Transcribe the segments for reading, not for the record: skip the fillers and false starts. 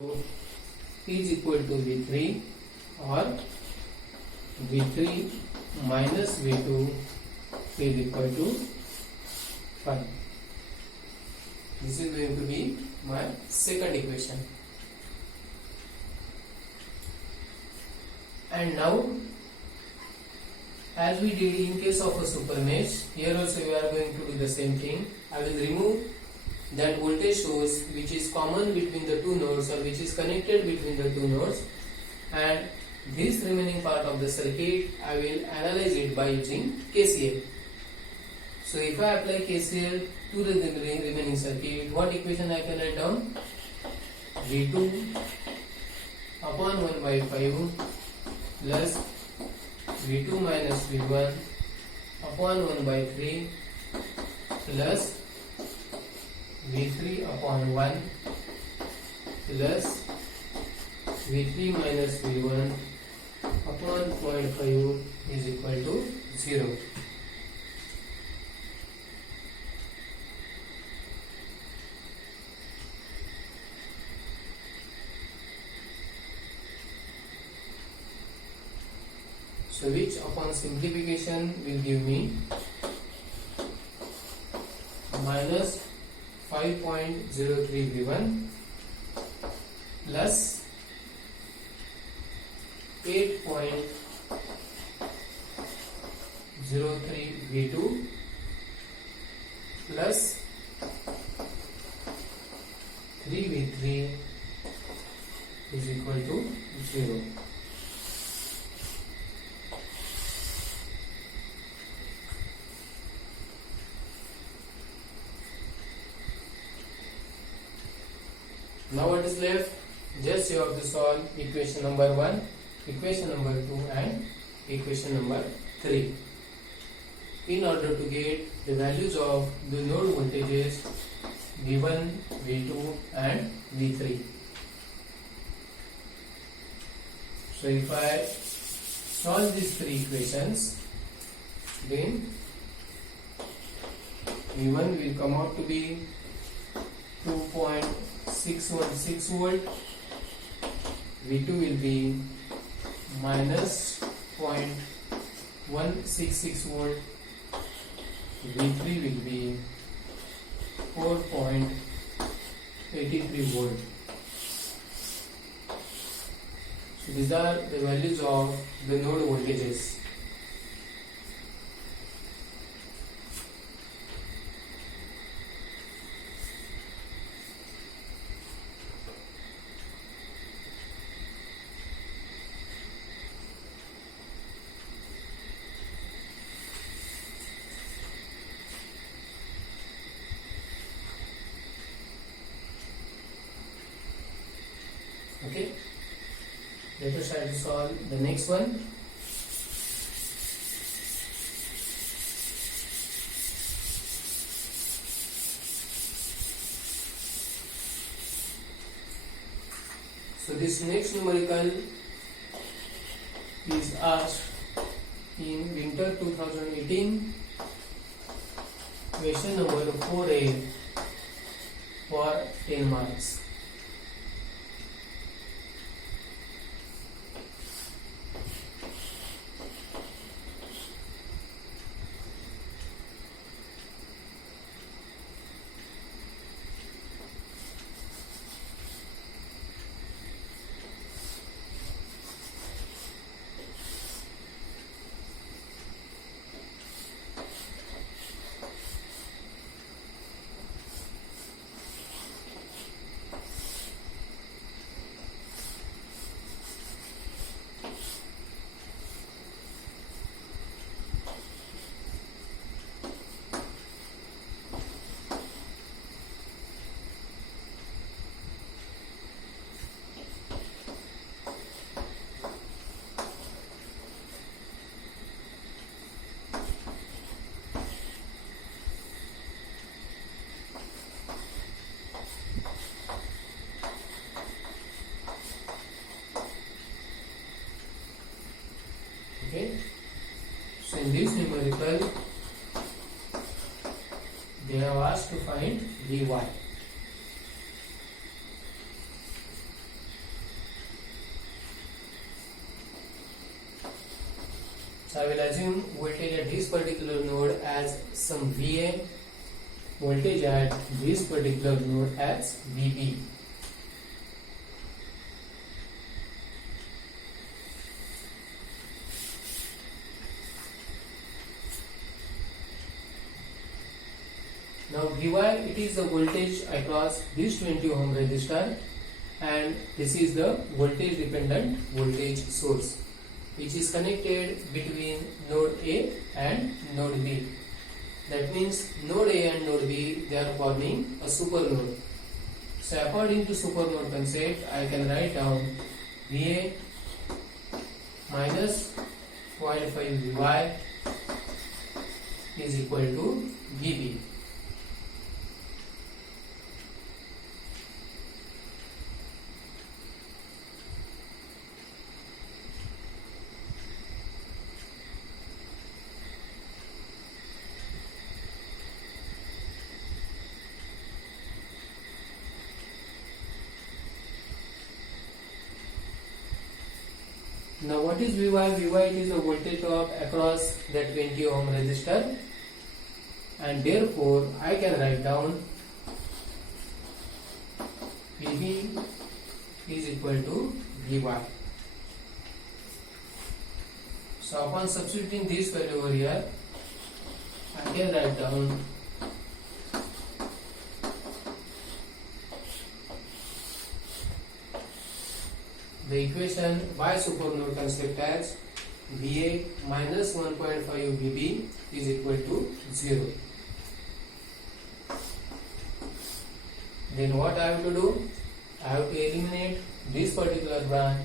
is equal to V3 or V3 minus V2 is equal to 5. This is going to be my second equation. And now, as we did in case of a super mesh, here also we are going to do the same thing. I will remove that voltage source which is common between the two nodes or which is connected between the two nodes, and this remaining part of the circuit I will analyze it by using KCL. So if I apply KCL to the remaining circuit, what equation I can write down? V2 upon 1 by 5 plus V2 minus V1 upon 1 by 3 plus V3 upon 1 plus V3 minus V1 upon 0.5 is equal to 0. So which upon simplification will give me minus 5.03 V1 plus 8.03 V2 plus 3 V3 is equal to 0. Now what is left? Just you have to solve equation number 1, equation number 2 and equation number 3 in order to get the values of the node voltages V1, V2 and V3. So if I solve these three equations, then V1 will come out to be 2.616 volt, V2 will be minus 0.166 volt, V3 will be 4.83 volt. So these are the values of the node voltages. Okay, let us try to solve the next one. So this next numerical is asked in winter 2018 question number 4A for 10 marks. Okay, so in this numerical they have asked to find Vy. So I will assume voltage at this particular node as some VA, voltage at this particular node as VB. Now Vy, it is the voltage across this 20 ohm resistor, and this is the voltage dependent voltage source which is connected between node A and node B. That means node A and node B, they are forming a super node. So according to super node concept, I can write down Va minus 0.5 Vy is equal to Vb. Now what is Vy? Vy is the voltage drop across that 20 ohm resistor, and therefore I can write down Vb is equal to Vy. So upon substituting this value over here, I can write down the equation by supernode concept as Va minus 1.5 Vb is equal to 0. Then what I have to do? I have to eliminate this particular branch,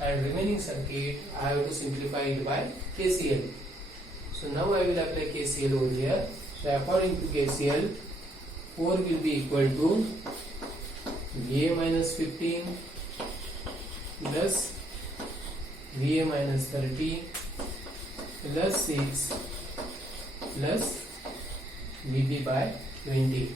and remaining circuit I have to simplify it by KCL. So now I will apply KCL over here. So according to KCL, 4 will be equal to Va minus 15 plus Va minus 30 plus 6 plus Vb by 20.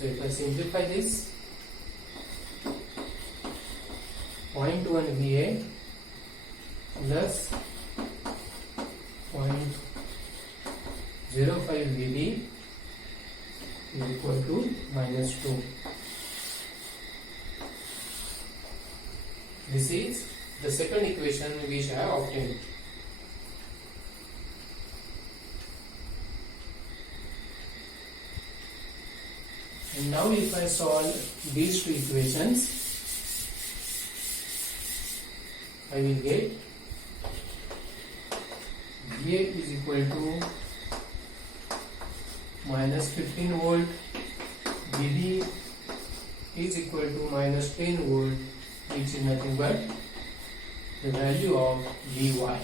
So if I simplify this, 0.1 Va plus 0.05 Vb is equal to minus 2. This is the second equation which I have obtained. And now if I solve these two equations, I will get Va is equal to minus 15 volt, Vb is equal to minus 10 volt, which is nothing but the value of Vy.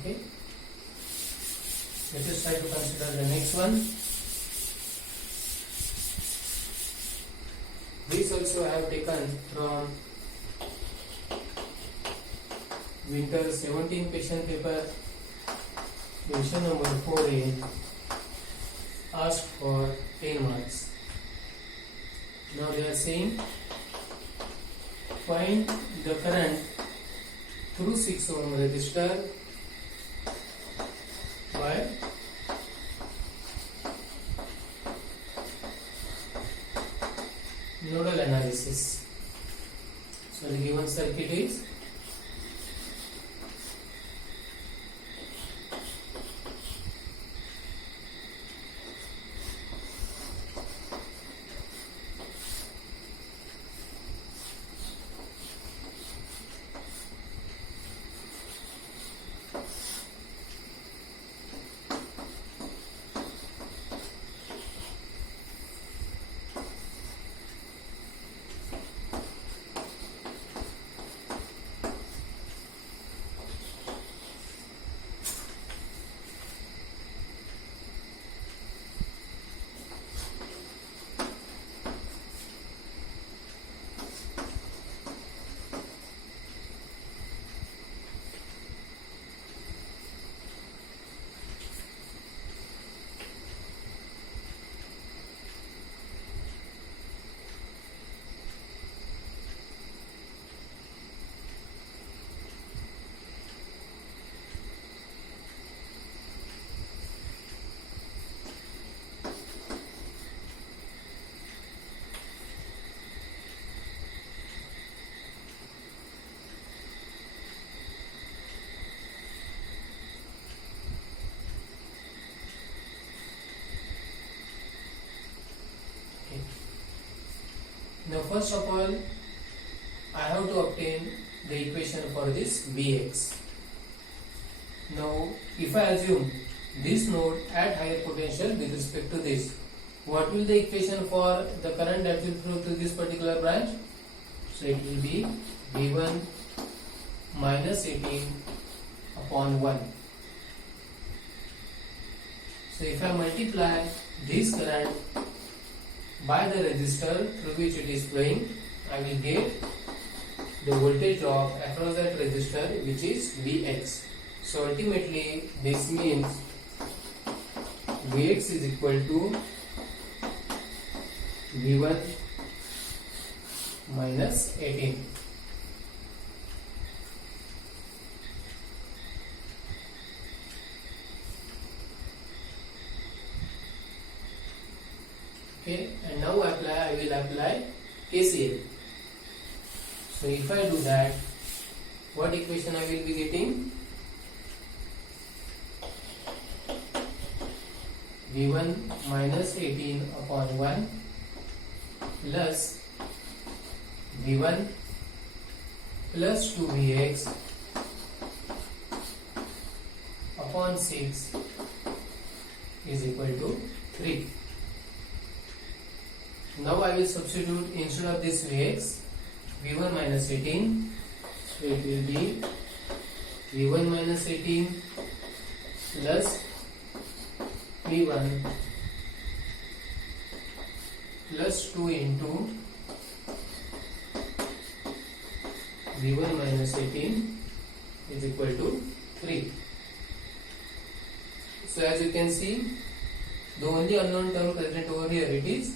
Okay, let us try to consider the next one. This also I have taken from Winter 17 question paper, question number 4A, asked for 10 marks. Now they are saying find the current through 6 ohm resistor by nodal analysis. So the given circuit is first of all, I have to obtain the equation for this Vx. Now, if I assume this node at higher potential with respect to this, what will the equation for the current that will flow through this particular branch? So it will be V1 minus 18 upon 1. So if I multiply this current by the resistor through which it is flowing, I will get the voltage drop across that resistor, which is Vx. So ultimately this means Vx is equal to V1 minus 18. Okay, and now I will apply KCL. So if I do that, what equation I will be getting? V1 minus 18 upon 1 plus V1 plus 2Vx upon 6 is equal to 3. Now I will substitute instead of this Vx, V1 minus 18, so it will be V1 minus 18 plus V1 plus 2 into V1 minus 18 is equal to 3. So as you can see, the only unknown term present over here, it is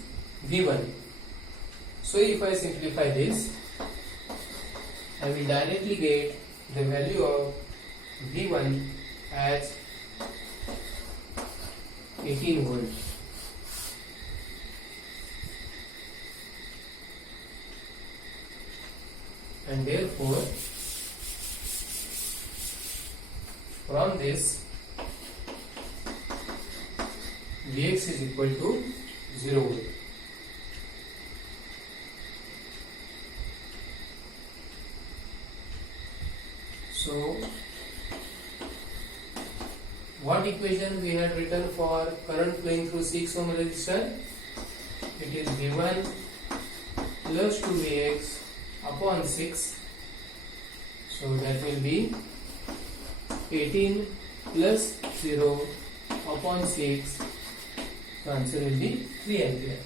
V1. So if I simplify this, I will directly get the value of V1 as 18 volt. And therefore, from this, Vx is equal to 0 volt. So, what equation we had written for current flowing through 6 ohm resistor? It is V1 plus 2Vx upon 6. So that will be 18 plus 0 upon 6. The answer will be 3 ampere.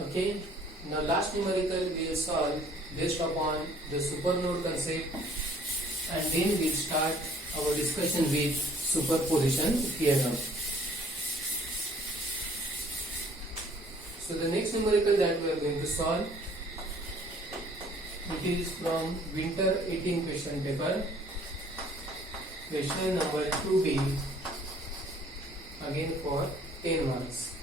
Okay, now last numerical we will solve based upon the supernode concept, and then we'll start our discussion with superposition theorem. So the next numerical that we are going to solve, it is from Winter 18 question paper, question number 2B, again for 10 marks.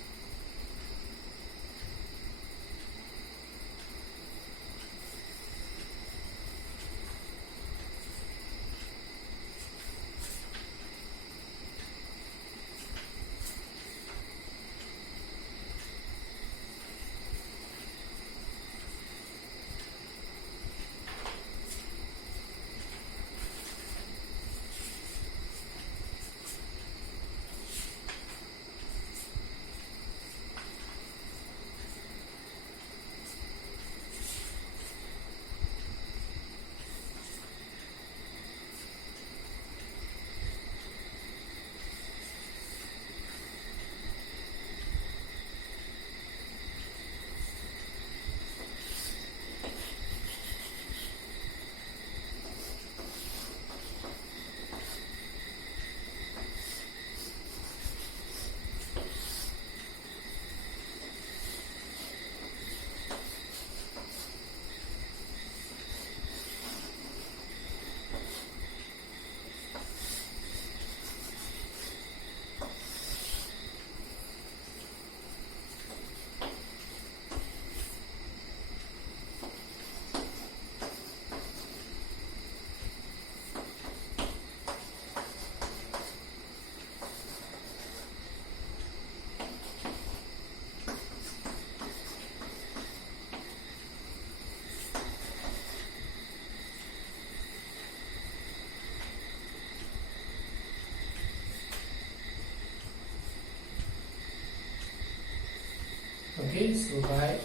Okay, so by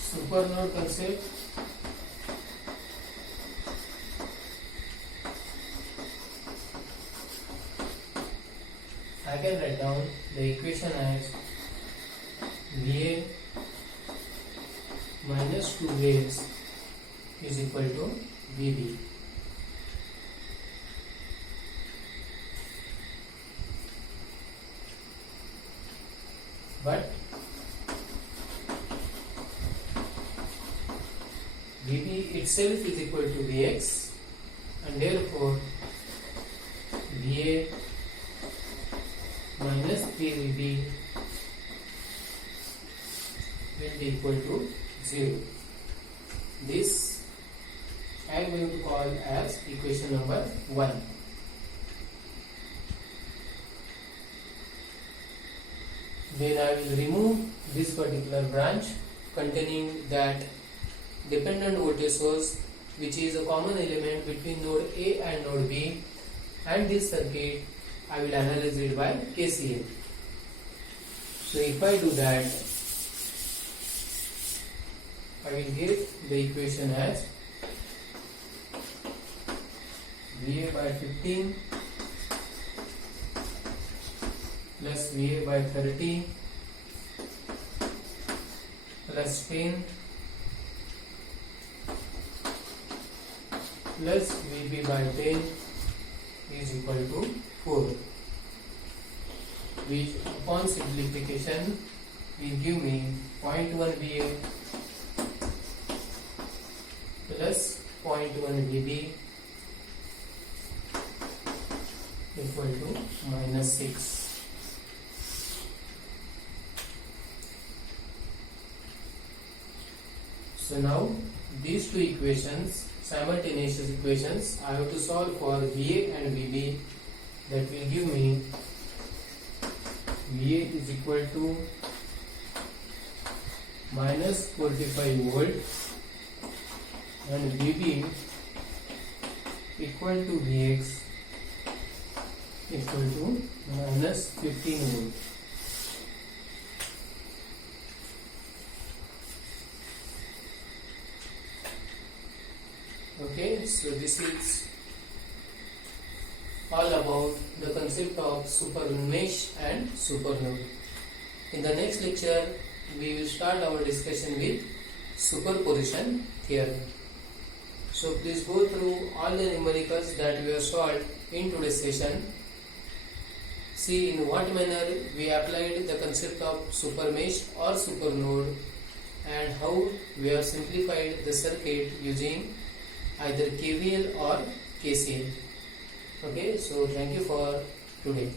supernode concept, I can write down the equation as Va minus 2Vx is equal to Vb. But Vb itself is equal to Vx, and therefore Va minus 3Vb will be equal to 0. This I am going to call as equation number 1. Then I will remove this particular branch containing that dependent voltage source, which is a common element between node A and node B, and this circuit I will analyze it by KCL. So if I do that, I will get the equation as Va by 15 plus Va by 30 plus 10 plus Vb by 10 is equal to 4, which upon simplification will give me 0.1 Va plus 0.1 Vb equal to minus 6. So now these two equations, simultaneous equations, I have to solve for Va and Vb. That will give me Va is equal to minus 45 volt and Vb equal to Vx equal to minus 15 volt. Okay, so this is all about the concept of super mesh and supernode. In the next lecture, we will start our discussion with superposition theorem. So please go through all the numericals that we have solved in today's session. See in what manner we applied the concept of super mesh or supernode, and how we have simplified the circuit using either KVL or KCL. Okay, so thank you for today.